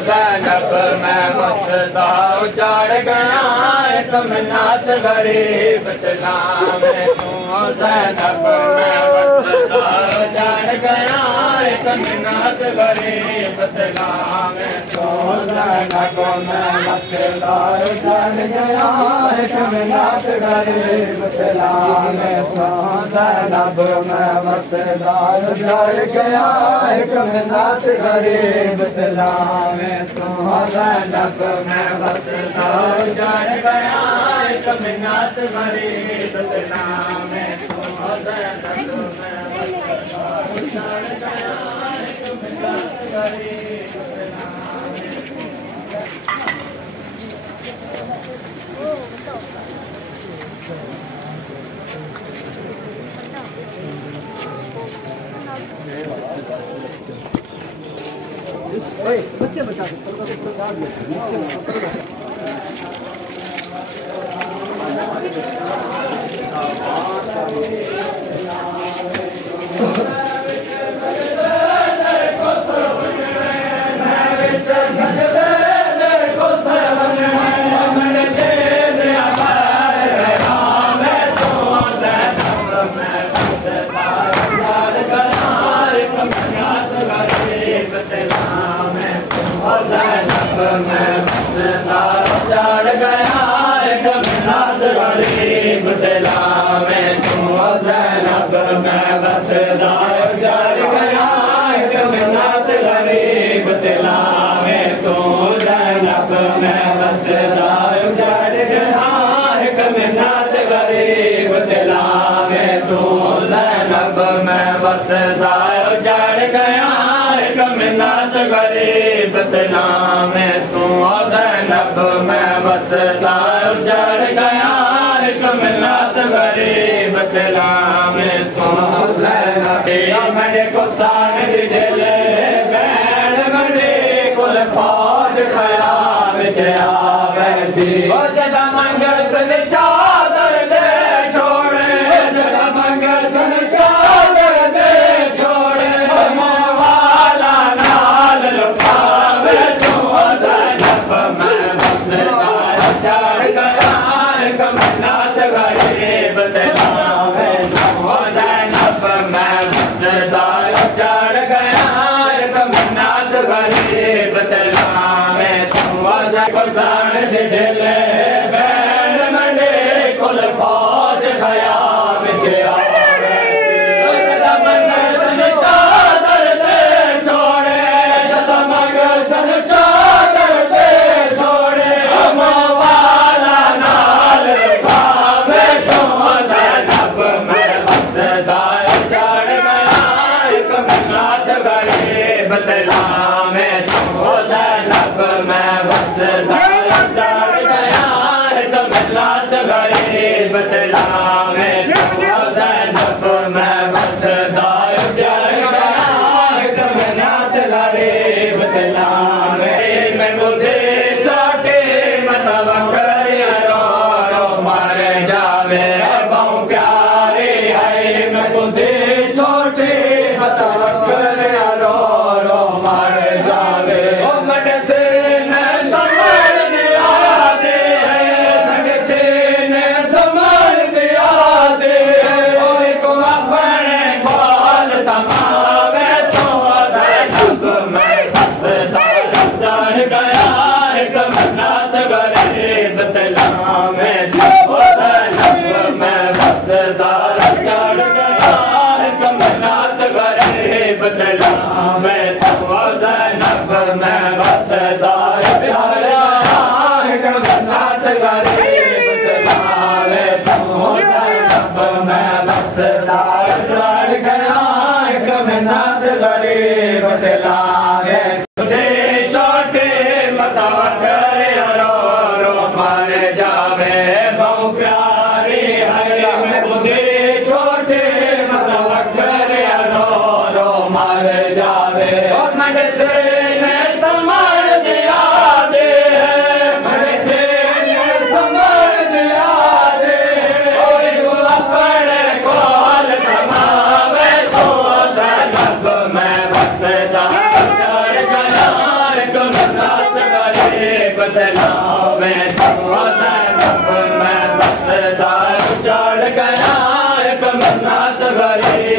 ज़ैनब मैं मस्ता उजाड़ गया एक मिन्नत गरीब दिला में तूं ज़ैनब मैं मस्ता उजाड़ गया एक मिन्नत गरीब दिला में तूं ज़ैनब मैं मस्ता उजाड़ गया एक मिन्नत गरीब दिला में तूं ज़ैनब मैं मस्ता उजाड़ गया एक मिन्नत गरीब दिला में तूं ज़ैनब मैं मस्ता उजाड़ गया एक मिन्नत गरीब दिला में तूं ज़ैनब मैं मस्ता उजाड़ गया एक मिन्नत गरीब दिला बच्चे बचा उजाड़ गया एक मिन्नत गरीब दिला में तूं ज़ैनब मैं मस्ता उजाड़ गया एक मिन्नत गरीब दिला में तूं ज़ैनब मैं मस्ता उजाड़ गया एक मिन्नत गरीब दिला में तूं ज़ैनब मैं मस्ता उजाड़ गया एक मिन्नत गरीब दिला में तूं ज़ैनब मैं मस्ता उजाड़ गया एक मिन्नत गरीब दिला में तूं ज़ैनब मंडे को सान दिले बैण मंडे कुल फौज खयाल छया वैसी जदा मंगल सन चादर दे छोड़े जदा मंगल सन चादर दे छोड़े वाला नाल लुकावे तूं ज़ैनब मैं मस्ता उजाड़ गया एक मिन्नत गरीब दिला में तूं ज़ैनब मैं मस्ता उजाड़ गया एक मिन्नत गरीब दिला में तूं सान दिले बैण मंडे कुल फौज खयाल छया जदा मंगल सन चादर दे छोड़े जदा मंगल सन चादर दे छोड़े वाला नाल लुकावे तूं ज़ैनब मैं मस्ता उजाड़ गया एक मिन्नत गरीब दिला में तूं ज़ैनब मैं मस्ता उजाड़ गया एक मिन्नत गरीब दिला में तूं ज़ैनब मैं मस्ता उजाड़ गया एक मिन्नत गरीब दिला में मैं बुद्धि चाटे मतवक्कर रो रो मर जावे बहु प्यारे है मैं बुद्धि छोटे मतवक्कर रो रो मर जावे ओ मट से न संभाल दिया दे मट से न संभाल दिया दे को अपने बाल समावे तूं ज़ैनब मैं मस्ता उजाड़ गया एक मिन्नत गरीब दिला में तूं ज़ैनब मैं मस्ता उजाड़ गया एक मिन्नत गरीब दिला में तूं ज़ैनब मैं मस्ता उजाड़ गया एक मिन्नत गरीब दिला में तूं ज़ैनब मैं मस्ता उजाड़ गया एक मिन्नत गरीब दिला में तुझे छोटे मतवक्कर रो रो मर जावे बहु प्यारी है मैं तुझे छोटे मतवक्कर रो रो मर जावे और मंड से न संभाल दिया दे मंड से न संभाल दिया दे और अपने कोल समावे तूं ज़ैनब बदला मैं तू ज़ैनब मैं बसदा उजाड़ गया एक मिन्नत गरीब